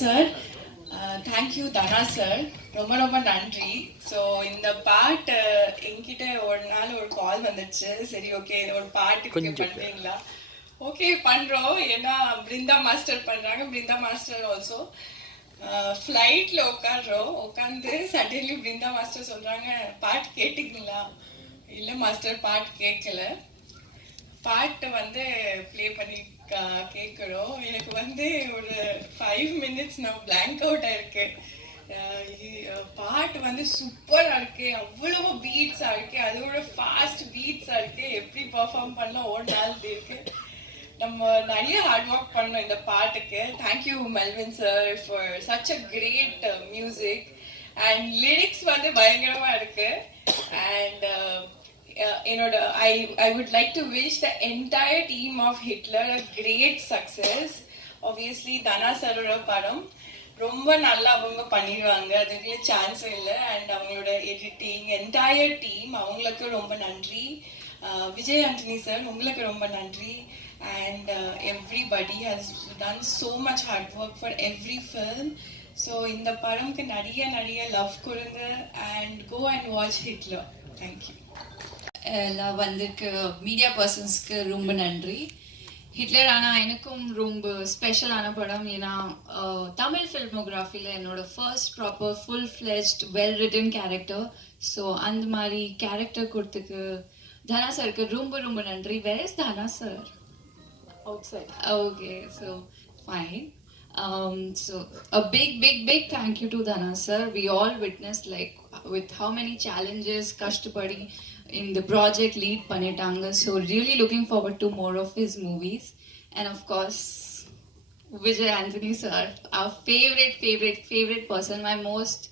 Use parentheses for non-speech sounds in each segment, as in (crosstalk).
Sir thank you தனா sir ரொம்ப ரொம்ப நன்றி. ஸோ இந்த பாட்டு என்கிட்ட ஒரு நாள் ஒரு கால் வந்துச்சு. சரி ஓகே ஒரு பாட்டு பண்றீங்களா? ஓகே பண்றோம். ஏன்னா பிருந்தா மாஸ்டர் பண்றாங்க. பிருந்தா மாஸ்டர் ஆல்சோ ஃப்ளைட்ல உட்காடுறோம் உட்காந்து சடன்லி பிருந்தா மாஸ்டர் சொல்றாங்க பாட்டு கேட்டீங்களா? இல்ல மாஸ்டர் பாட்டு கேட்கல. பாட்டை வந்து ப்ளே பண்ணி கேட்குறோம். எனக்கு வந்து ஒரு ஃபைவ் மினிட்ஸ் நான் பிளாங்க் அவுட் ஆயிருக்கு பாட்டு வந்து சூப்பராக இருக்கு. அவ்வளவு பீட்ஸாக இருக்கு. அதோட ஃபாஸ்ட் பீட்ஸாக இருக்கு. எப்படி பர்ஃபார்ம் பண்ணலாம் ஒரு நாள் இருக்கு. நம்ம நிறைய ஹார்ட் ஒர்க் பண்ணோம் இந்த பாட்டுக்கு. Thank you Melvin sir for such a great music and lyrics வந்து பயங்கரமாக இருக்கு. அண்ட் என்னோட I I would like to wish the entire team of Hitler a great success obviously Dhana சரோட படம். ரொம்ப நல்லா அவங்க பண்ணிடுவாங்க. அதுக்கு சான்ஸ் இல்லை. அண்ட் அவங்களோட எடிட்டிங் என்டையர் டீம் அவங்களுக்கு ரொம்ப நன்றி. Uh, விஜய் ஆண்டனி சார் உங்களுக்கு ரொம்ப நன்றி. And everybody has done so much hard work for every film so இந்த படம்க்கு நிறைய நிறைய லவ் கொடுங்க. And go and watch Hitler thank you எல்லாம் வந்திருக்க மீடியா பர்சன்ஸ்க்கு ரொம்ப நன்றி ஹிட்லர் ஆனால் எனக்கும் ரொம்ப ஸ்பெஷலான படம் ஏன்னா தமிழ் ஃபில்மோகிராஃபியில் என்னோட first proper full fledged well written character so அந்த மாதிரி கேரக்டர் கொடுத்துக்கு தனா சருக்கு ரொம்ப ரொம்ப நன்றி where is Dhana sir outside. Okay, so fine. Um, so a big, big, big thank you to Dana sir. We all witnessed like with how many challenges Kashtapadi in the project lead Panetanga. So really looking forward to more of his movies. And of course, Vijay Anthony sir, our favorite, favorite, favorite person, my most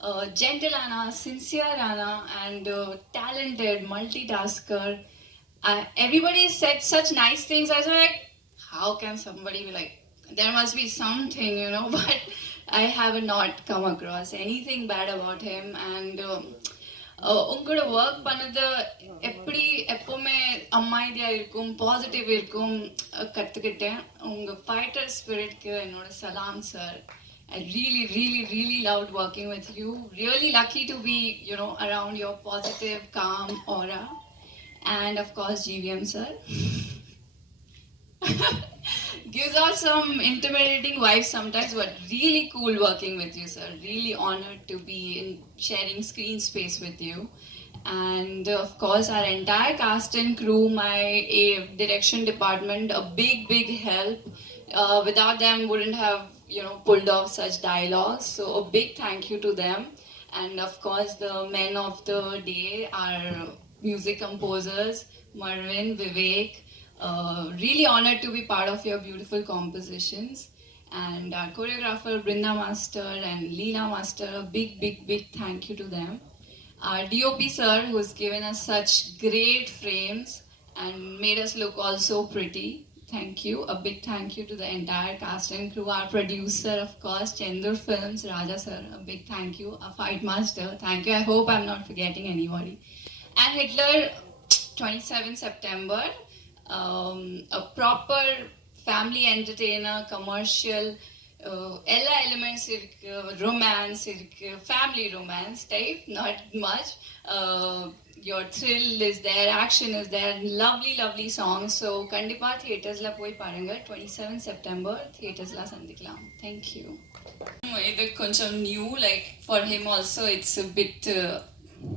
uh, gentle Anna, sincere Anna, and uh, talented multitasker. Uh, everybody said such nice things. I was like, how can somebody be like, there must be something, you know, (laughs) but I have not come across anything bad about him. And um, உங்களோட work பண்ணது எப்படி எப்பவுமே அமைதியா இருக்கும் positive இருக்கும் அஹ், கத்துக்கிட்டேன் உங்க fighter ஸ்பிரிட்க்கு என்னோட சலாம் sir I really, really, really loved working with you. Really lucky to be, you know, around your positive, calm aura. And of course, GVM sir. Gives some intimidating vibes sometimes, but really cool working with you, sir. Really honored to be in sharing screen space with you. And of course, our entire cast and crew, my direction department, a big, big help. Uh, without them, wouldn't have you know pulled off such dialogues. So a big thank you to them. And of course, the men of the day, our music composers, Marvin, Vivek. Uh, really honored to be part of your beautiful compositions. And our choreographer, Brinda Master and Leela Master, a big, big, big thank you to them. Our DOP sir, who's given us such great frames and made us look all so pretty. Thank you. A big thank you to the entire cast and crew. Our producer, of course, Chendur Films, Raja sir. A big thank you. Our fight master. Thank you. I hope I'm not forgetting anybody. And Hitler, 27 September. Um, a proper family entertainer, commercial. Uh, எல்லா elements இருக்கு. Romance இருக்கு. Family romance type not much your thrill is there action is there lovely lovely songs so கண்டிப்பாக தியேட்டர்ஸில் போய் பாருங்க. Twenty seven September தியேட்டர்ஸில் சந்திக்கலாம். Thank you இது கொஞ்சம் new like for him also it's bit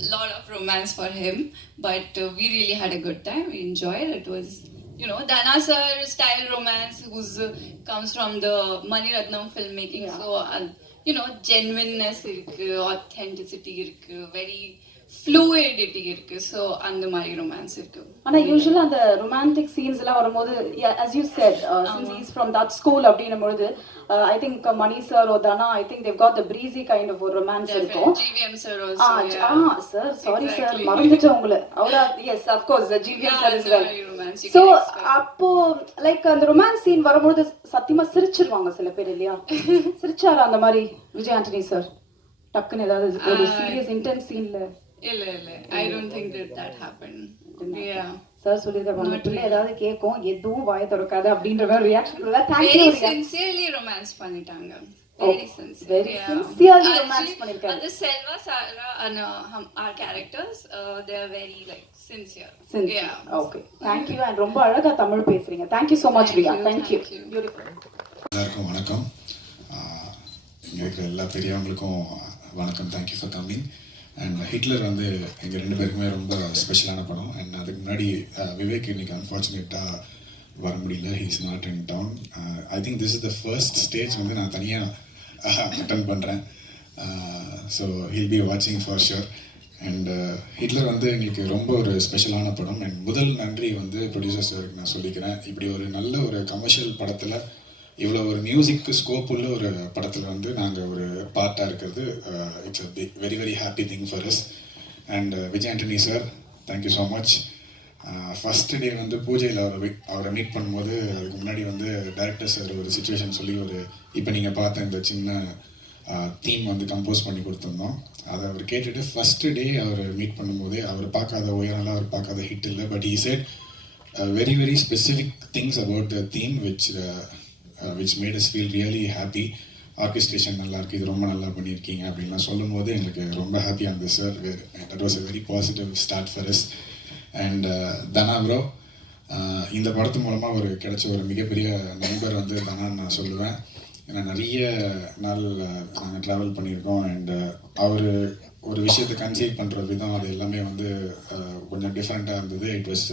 lot of romance for him, but uh, we really had a good time. We enjoyed it. was, you know, Dana sir style romance, who's uh, comes from the Mani Ratnam filmmaking. So, uh, you know, genuineness authenticity very fluidity irukku. So, அந்த மாதிரி romance இருக்கு. ஆனா யூஸ்வலா அந்த romantic scenes எல்லாம் வரும்போது you said uh, since he's from that school அப்படின்னும் பொழுது I think Mani sir oh Dhana I think Dev got the breezy kind of ஒரு ரொமான்ஸ் இருக்கும் ஆ. Sir sorry sir. மறந்துட்டேன் உங்களை அவரா yes course GVM sir is well so. அப்போ like அந்த romance scene வரும்போது சத்தியமா சிரிச்சிருவாங்க சில பேர் இல்லையா (laughs) சிரிச்சாரா அந்த மாதிரி விஜய் ஆண்டனி சார் டக்குன்னு ஏதாவது ஒரு. சீரியஸ் இன்டென்ஸ் சீன்ல இல்ல இல்ல I don't think that that happened. Yeah. Sir சொல்லியிருக்காங்க பிள்ளை ஏதாவது கேட்கும் எதுவும் வாய திறக்காது அப்படின்ற மாதிரி ரியாக்ஷன் பண்ணிட்டாங்க very yeah. sincerely romance Actually, பண்ணிருக்காரு. uh, the Selva, Sarah, and uh, hum, our characters, uh, they are very like sincere. Sincere. Yeah. Okay thank you and ரொம்ப அழகா தமிழ் பேசுறீங்க thank you so much Thank Riya thank you. Beautiful எல்லாருக்கும் வணக்கம் எல்லா பெரியவங்களுக்கும் வணக்கம் thank you for coming and Hitler வந்து எங்கள் ரெண்டு பேருக்குமே ரொம்ப ஸ்பெஷலான படம். அண்ட் அதுக்கு முன்னாடி uh, விவேக் இன்னைக்கு அன்ஃபார்ச்சுனேட்டாக வர முடியல. He's not in town I think this is the first stage வந்து நான் தனியாக அட்டன் பண்ணுறேன் ஸோ ஹில் பி வாட்சிங் ஃபார் ஷுர் அண்ட் ஹிட்லர் வந்து எங்களுக்கு ரொம்ப ஒரு ஸ்பெஷலான படம். அண்ட் முதல் நன்றி வந்து ப்ரொடியூசர் சாருக்கு நான் சொல்லிக்கிறேன். இப்படி ஒரு நல்ல ஒரு கமர்ஷியல் படத்தில் இவ்வளோ ஒரு மியூசிக்கு ஸ்கோப் உள்ள ஒரு படத்தில் வந்து நாங்கள் ஒரு பார்ட்டாக இருக்கிறது it's a big very very happy thing for us and Vijay Antony sir thank you so much first day வந்து பூஜையில் அவரை அவரை மீட் பண்ணும்போது அதுக்கு முன்னாடி வந்து டேரக்டர் சார் ஒரு சுச்சுவேஷன் சொல்லி ஒரு இப்போ நீங்கள் பார்த்த இந்த சின்ன uh, தீம் வந்து கம்போஸ் பண்ணி கொடுத்துருந்தோம். அதை அவர் கேட்டுட்டு ஃபர்ஸ்ட் டே அவர் மீட் பண்ணும்போதே அவர் பார்க்காத உயரம்லாம் அவர் பார்க்காத ஹிட் இல்லை but he said very very specific things about the theme which which made us feel really happy orchestration நல்லா இருக்கு இது ரொம்ப நல்லா பண்ணியிருக்கீங்க அப்படின்லாம் சொல்லும் போது எங்களுக்கு ரொம்ப ஹாப்பியாக இருந்தது sir that was a very positive start for us. And uh, Dhana bro uh, இந்த படத்து மூலமாக ஒரு கிடைச்ச ஒரு மிகப்பெரிய நண்பர் வந்து தனான்னு நான் சொல்லுவேன். ஏன்னா நிறைய நாள் uh, நாங்கள் ட்ராவல் பண்ணியிருக்கோம் அண்ட் அவர் ஒரு விஷயத்தை கன்சீவ் பண்ணுற விதம் அது எல்லாமே வந்து கொஞ்சம் டிஃப்ரெண்ட்டாக இருந்தது. இட் வாஸ்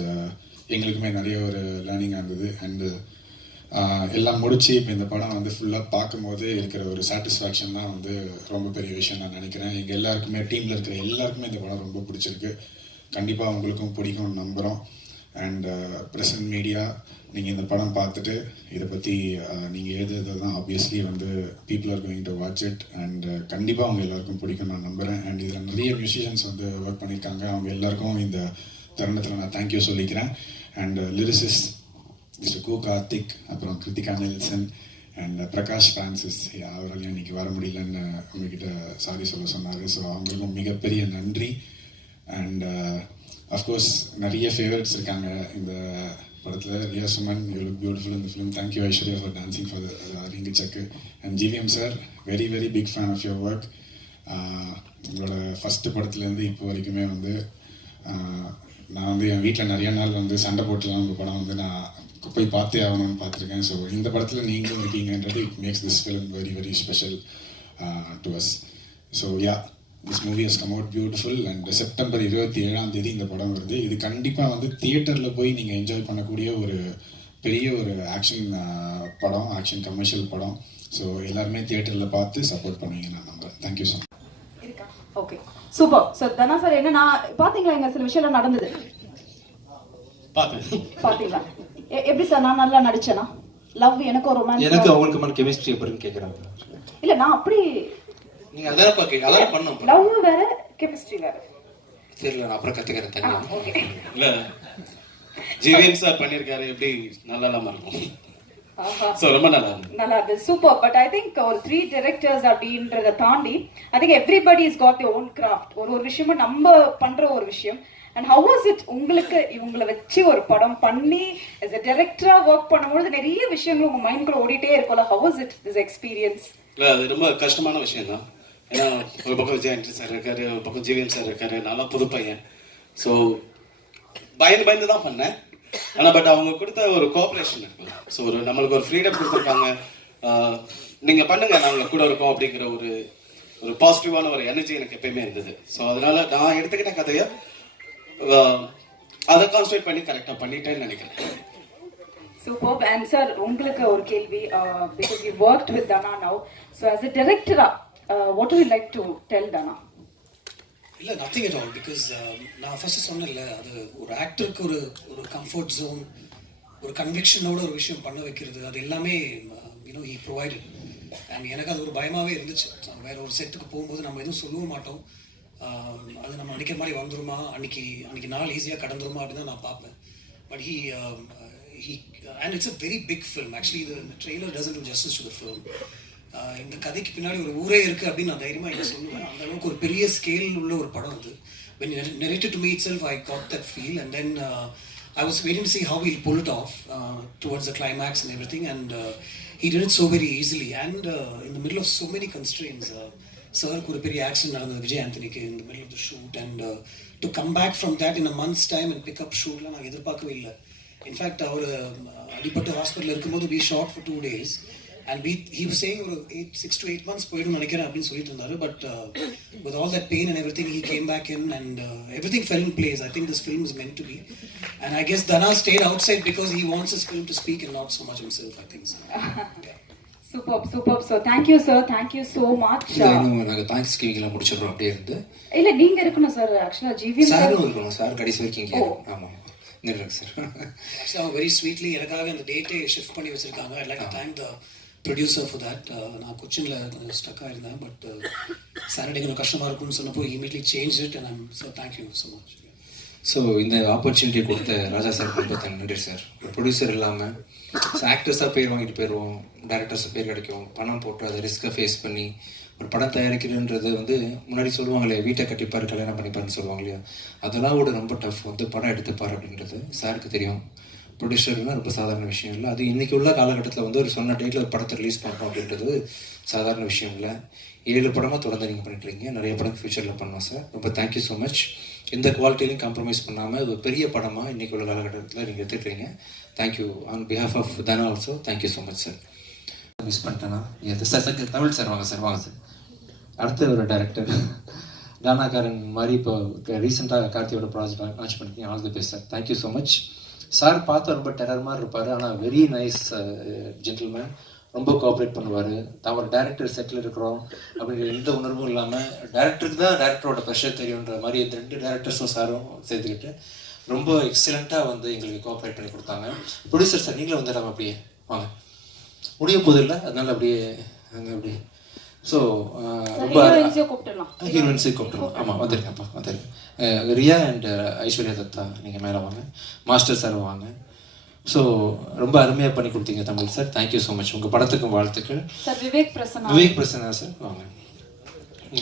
எங்களுக்குமே நிறைய ஒரு லேர்னிங்காக இருந்தது. அண்டு எல்லாம் முடிச்சு இப்போ இந்த படம் வந்து ஃபுல்லாக பார்க்கும்போது இருக்கிற ஒரு சாட்டிஸ்ஃபேக்ஷன் தான் வந்து ரொம்ப பெரிய விஷயம் நான் நினைக்கிறேன். எங்கள் எல்லாருக்குமே டீமில் இருக்கிற எல்லாருக்குமே இந்த படம் ரொம்ப பிடிச்சிருக்கு. கண்டிப்பாக உங்களுக்கும் பிடிக்கும்னு நம்புகிறோம் அண்ட் ப்ரெசன்ட் மீடியா நீங்கள் இந்த படம் பார்த்துட்டு இதை பற்றி நீங்கள் எழுதுறது தான் ஆப்வியஸ்லி வந்து people are going to watch it and கண்டிப்பாக அவங்க எல்லாருக்கும் பிடிக்கும் நான் நம்புகிறேன் அண்ட் இதில் நிறைய மியூசிஷியன்ஸ் வந்து ஒர்க் பண்ணியிருக்காங்க. அவங்க எல்லாருக்கும் இந்த தருணத்தில் நான் தேங்க்யூ சொல்லிக்கிறேன். அண்ட் லிரிசிஸ் மிஸ்டர் கு கார்த்திக் அப்புறம் Kiruthika Nelson and Prakash Francis அவரால் இன்னைக்கு வர முடியலன்னு அவங்கக்கிட்ட சாரி சொல்ல சொன்னார். ஸோ அவங்களுக்கும் மிகப்பெரிய நன்றி. அண்ட் அஃப்கோர்ஸ் uh, நிறைய ஃபேவரட்ஸ் இருக்காங்க இந்த படத்தில். Riya Suman you look beautiful இந்த film thank you Aishwarya for dancing for ring Sakku and GVM sir very very big fan of your work உங்களோட ஃபஸ்ட்டு படத்துலேருந்து இப்போ வரைக்குமே வந்து uh, நான் வந்து என் வீட்டில் நிறைய நாள் வந்து சண்டை போட்டுலாம் உங்கள் படம் வந்து நான் போய் பார்த்தே ஆகணும்னு பார்த்துருக்கேன். ஸோ இந்த படத்தில் நீங்களும் இருக்கீங்கன்றது it makes this film very very special to us so yeah this movie has come out beautiful and September இருபத்தி ஏழாம் தேதி இந்த படம் வருது. இது கண்டிப்பாக வந்து தியேட்டரில் போய் நீங்கள் என்ஜாய் பண்ணக்கூடிய ஒரு பெரிய ஒரு ஆக்ஷன் படம் ஆக்ஷன் கமர்ஷியல் படம். ஸோ எல்லாருமே தியேட்டரில் பார்த்து சப்போர்ட் பண்ணுவீங்க நான் நம்புறேன். தேங்க்யூ ஸோ மச் இருக்கா? Okay super sir Dhana sir என்னன்னா பாத்தீங்களா இங்க சில விஷயம் நடந்தது? எ- எப்படி சார் நான் நல்லா நடிச்சேனா? லவ் எனக்கு ஒரு எனக்கு ரொமான்ஸ் அவங்களுக்கு மாதிரி கெமிஸ்ட்ரி எப்படின்னு கேட்குறாங்க இல்ல நான் அப்படி நீங்க அதான் பாக்க அதான் பண்ணோம் லவ் வேற கெமிஸ்ட்ரி வேற. தெரியல நான் அப்புறம் கத்துக்கிறேன் தனியா. இல்ல ஜிவிஎன் சார் பண்ணிருக்காரு எப்படி நல்லா இல்லாம இருக்கும். ஆஹா. சோ ரொம்ப நல்லா இருந்துச்சு நல்லா இருந்தது. சூப்பர் பட் ஐ திங்க் ஒரு த்ரீ டிரெக்டர்ஸ் அப்படின்றத தாண்டி I think everybody is got the own craft ஒரு ஒரு விஷயமும் நம்ம பண்ற ஒரு விஷயம். அண்ட் ஹவு வாஸ் இட் உங்களுக்கு இவங்களை வச்சு ஒரு படம் பண்ணி as அ director ஒர்க் பண்ணும்போது நிறைய விஷயங்கள் உங்க மைண்ட்குள்ள ஓடிட்டே இருக்கும்ல? How is it this experience இல்லை அது ரொம்ப கஷ்டமான விஷயம் தான் ஏன்னா ஒரு பக்கம் விஜய் சார் இருக்காரு ஒரு பக்கம் ஜிவிஎம் சார் இருக்காரு நல்லா புது பையன். ஸோ பயந்து பயந்து தான் பண்ணேன். ஆனால் பட் அவங்க கொடுத்த ஒரு கோஆப்ரேஷன் இருக்கு. ஸோ ஒரு நம்மளுக்கு ஒரு ஃப்ரீடம் கொடுத்துருக்காங்க. நீங்கள் பண்ணுங்க நாங்கள் கூட இருக்கோம் அப்படிங்கிற ஒரு ஒரு பாசிட்டிவான ஒரு எனர்ஜி எனக்கு எப்பயுமே இருந்தது. ஸோ அதனால நான் எடுத்துக்கிட்ட கதையை அதை கான்சன்ட்ரேட் பண்ணி கரெக்டாக பண்ணிட்டேன்னு நினைக்கிறேன். சூப்பர் அண்ட் சார் உங்களுக்கு ஒரு கேள்வி because you worked with Dhana now so as a டிரெக்டரா what you like to tell Dhana இல்லை நத்திங் அட் ஆல் பிகாஸ் நான் ஃபர்ஸ்ட் சொன்னேன்ல அது ஒரு ஆக்டருக்கு ஒரு ஒரு கம்ஃபர்ட் ஜோன் ஒரு கன்விக்ஷனோட ஒரு விஷயம் பண்ண வைக்கிறது அது எல்லாமே யூனோ ஹி ப்ரொவைடட் அண்ட் எனக்கு அது ஒரு பயமாகவே இருந்துச்சு. வேற ஒரு செட்டுக்கு போகும்போது நம்ம எதுவும் சொல்லவும் மாட்டோம். அது நம்ம நினைக்கிற மாதிரி வந்துருமா? அன்னைக்கு அன்னைக்கு நாள் ஈஸியாக கடந்துருமா அப்படின்னு தான் நான் பார்ப்பேன். But he he and it's a very big film actually இது இந்த trailer doesn't do justice to the இந்த கதைக்கு பின்னாடி ஒரு ஊரே இருக்கு அப்படின்னு நான் தைரியமாக என்ன சொல்லுவேன். அந்த அளவுக்கு ஒரு பெரிய ஸ்கேல் உள்ள ஒரு படம் அது. When you narrated to me itself I got that feel. And then uh, I was waiting to see how he'll pull it off uh, towards the climax and everything, and uh, he did it so very easily. And uh, in the middle of so many constraints, uh, சாருக்கு ஒரு பெரிய accident நடந்தது Vijay ஆண்டனிக்கு in the middle of the shoot, and uh, to come back from that in a month's time and pick up shootலாம் நான் எதிர்பார்க்கவே இல்லை in fact அவர் அடிப்பட்டு hospital இருக்கும்போது we shot for two days and we he was saying ஒரு eight six to eight months போயிடும் நினைக்கிறேன் அப்படின்னு சொல்லிட்டு இருந்தாரு. But with all that pain and everything he came back in and everything fell in place I think this film is meant to be and I guess Dhana stayed outside because he wants his film to speak and not so much himself I think (laughs) super super. So thank you sir thank you so much இல்லை இன்னும் நாங்கள் thanks கிவிங்லாம் முடிச்சிடுறோம். அப்படியே இருந்து. இல்ல நீங்க இருக்கணும் sir ஆக்சுவலா GVM sir இருக்கணும். சார் கடைசி வரைக்கும் இங்கே இங்கே இருக்கு சார் ஆக்சுவலாக அவங்க வெரி ஸ்வீட்லி எனக்காக அந்த டேட்டே ஷிஃப்ட் பண்ணி வச்சிருக்காங்க. I like thank the producer for that நான் கொச்சினில் கொஞ்சம் ஸ்டக்காக இருந்தேன் பட் சாட்டர்டே கொஞ்சம் கஷ்டமாக இருக்கும்னு சொன்னப்போ immediately change it and I'm so thank you so much so இந்த ஆப்பர்ச்சுனிட்டி கொடுத்த ராஜா சார் ரொம்ப நன்றி சார் ப்ரொடியூசர் இல்லாமல் ஆக்டர்ஸாக பேர் வாங்கிட்டு போயிடுவோம் டேரக்டர்ஸாக பேர் கிடைக்கும். பணம் போட்டு அதை ரிஸ்க்கை ஃபேஸ் பண்ணி ஒரு படம் தயாரிக்கிறதுன்றது வந்து முன்னாடி சொல்லுவாங்களே வீட்டை கட்டிப்பார் கல்யாணம் பண்ணிப்பாருன்னு சொல்லுவாங்க இல்லையா? அதெல்லாம் கூட ரொம்ப டஃப் வந்து படம் எடுத்துப்பார் அப்படின்றது சாருக்கு தெரியும். ப்ரொடியூசர்லாம் ரொம்ப சாதாரண விஷயம் இல்லை. அது இன்றைக்கி உள்ள காலகட்டத்தில் வந்து ஒரு சொன்ன டேட்டில் ஒரு படத்தை ரிலீஸ் பண்ணுறோம் அப்படின்றது சாதாரண விஷயம் இல்லை. ஏழு படமாக தொடர்ந்து நீங்கள் பண்ணிட்டுருக்கீங்க நிறைய படம் ஃபியூச்சரில் பண்ணலாம் சார் ரொம்ப தேங்க்யூ ஸோ மச் எந்த குவாலிட்டிலையும் காம்ப்ரமைஸ் பண்ணாமல் ஒரு பெரிய படமாக இன்றைக்கி உள்ள காலகட்டத்தில் நீங்கள் எடுத்துக்கிறீங்க thank you on behalf of Dhana also thank you so much sir miss பண்ணிட்டேன்னா எது சார் சார் தமிழ் சார் வாங்க சார் வாங்க சார் அடுத்த ஒரு டேரக்டர் டானாக்காரன் மாதிரி இப்போ ரீசெண்டாக கார்த்தியோட ப்ராஜெக்ட் லான்ச் பண்ணிருக்கீங்க all the best sir thank you so much sir பார்த்து ரொம்ப டெரர் மாதிரி இருப்பார். ஆனால் வெரி நைஸ் ஜென்டில்மேன் ரொம்ப கோஆப்ரேட் பண்ணுவார். தான் ஒரு டேரக்டர் செட்டில் இருக்கிறோம். அப்படிங்கிற எந்த உணர்வும் இல்லாமல் டேரக்டருக்கு தான் டேரக்டரோட ப்ரெஷர் தெரியுன்ற மாதிரி ரெண்டு டேரக்டர்ஸும் சாரும் சேர்த்துக்கிட்டு ரொம்ப எக்ஸலண்ட்டாக வந்து எங்களுக்கு கோஆப்ரேட் பண்ணி கொடுத்தாங்க. ப்ரொடியூசர் சார் நீங்களும் வந்துடாம அப்படியே வாங்க. முடிய போதில்லை இல்லை? அதனால அப்படியே அங்கே அப்படியே. ஸோ ரொம்ப ஹீரோயின்ஸை கூப்பிட்டுருவோம் ஆமாம் வந்திருக்கேன்ப்பா வந்திருக்கேன் அஹ் ரியா அண்ட் ஐஸ்வர்யா தத்தா நீங்கள் மேலே வாங்க. மாஸ்டர் சார் வாங்க. ஸோ ரொம்ப அருமையாக பண்ணி கொடுத்தீங்க Tamil sir thank you so much உங்கள் படத்துக்கும் வாழ்த்துக்கள். விவேக் பிரசன்னா. விவேக் பிரசன்னா சார் வாங்க.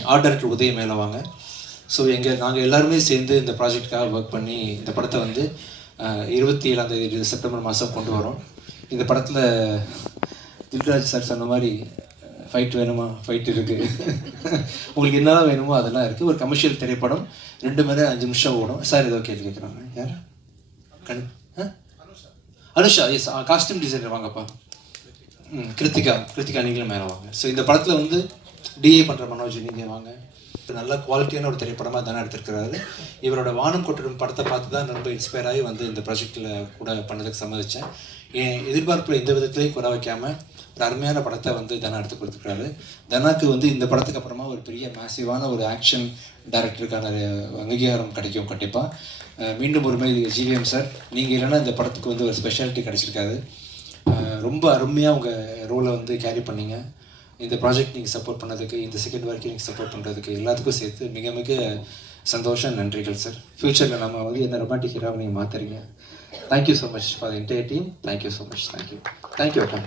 ஆர்ட் டைரக்டர் உதய மேலே வாங்க. ஸோ எங்கள் நாங்கள் எல்லாருமே சேர்ந்து இந்த ப்ராஜெக்டுக்காக ஒர்க் பண்ணி இந்த படத்தை வந்து இருபத்தி ஏழாம் தேதி செப்டம்பர் மாதம் கொண்டு வரோம். இந்த படத்தில் தில்ராஜ் சார் சொன்ன மாதிரி ஃபைட் வேணுமா? ஃபைட் இருக்குது (laughs) உங்களுக்கு என்னெல்லாம் வேணுமோ அதெல்லாம் இருக்குது ஒரு கமர்ஷியல் திரைப்படம் ரெண்டு மணி நேரம் அஞ்சு நிமிஷம் ஓடும். சார் ஏதோ கேள்வி கேட்குறாங்க. யார்? கண் அனுஷா எஸ் காஸ்டியூம் டிசைனர் வாங்கப்பா. ம் கிருத்திகா கிருத்திகா நீங்களும் மேலே வாங்க. ஸோ இந்த படத்தில் வந்து டிஏ பண்ணுற மனோஜ் நீங்கள் வாங்க. நல்ல குவாலிட்டியான ஒரு திரைப்படமாக தானே எடுத்திருக்கிறாரு. இவரோட வானம் கொட்டிடும் படத்தை பார்த்து தான் ரொம்ப இன்ஸ்பயர் ஆகி வந்து இந்த ப்ராஜெக்டில் கூட பண்ணதுக்கு சம்மதித்தேன் என் எதிர்பார்ப்பில் எந்த விதத்துலையும் குறை வைக்காமல் ஒரு அருமையான படத்தை வந்து தனா எடுத்து கொடுத்துருக்காரு தனாக்கு வந்து இந்த படத்துக்கு அப்புறமா ஒரு பெரிய மேசிவான ஒரு ஆக்ஷன் டைரக்டருக்கான அங்கீகாரம் கிடைக்கும் கண்டிப்பாக மீண்டும் ஒருமே ஜிவிஎம் சார் நீங்கள் இல்லைன்னா இந்த படத்துக்கு வந்து ஒரு ஸ்பெஷாலிட்டி கிடச்சிருக்காது. ரொம்ப அருமையாக உங்கள் ரோலை வந்து கேரி பண்ணீங்க. இந்த ப்ராஜெக்ட் நீங்கள் சப்போர்ட் பண்ணதுக்கு இந்த செகண்ட் வரைக்கும் நீங்கள் சப்போர்ட் பண்ணுறதுக்கு எல்லாத்துக்கும் சேர்த்து மிக மிக சந்தோஷம் நன்றிகள் சார் ஃப்யூச்சரில் நம்ம வந்து என்ன ரொமாட்டிக் ஹீரோவை நீங்கள் மாற்றுறீங்க thank you so much for entire team thank you so much thank you thank you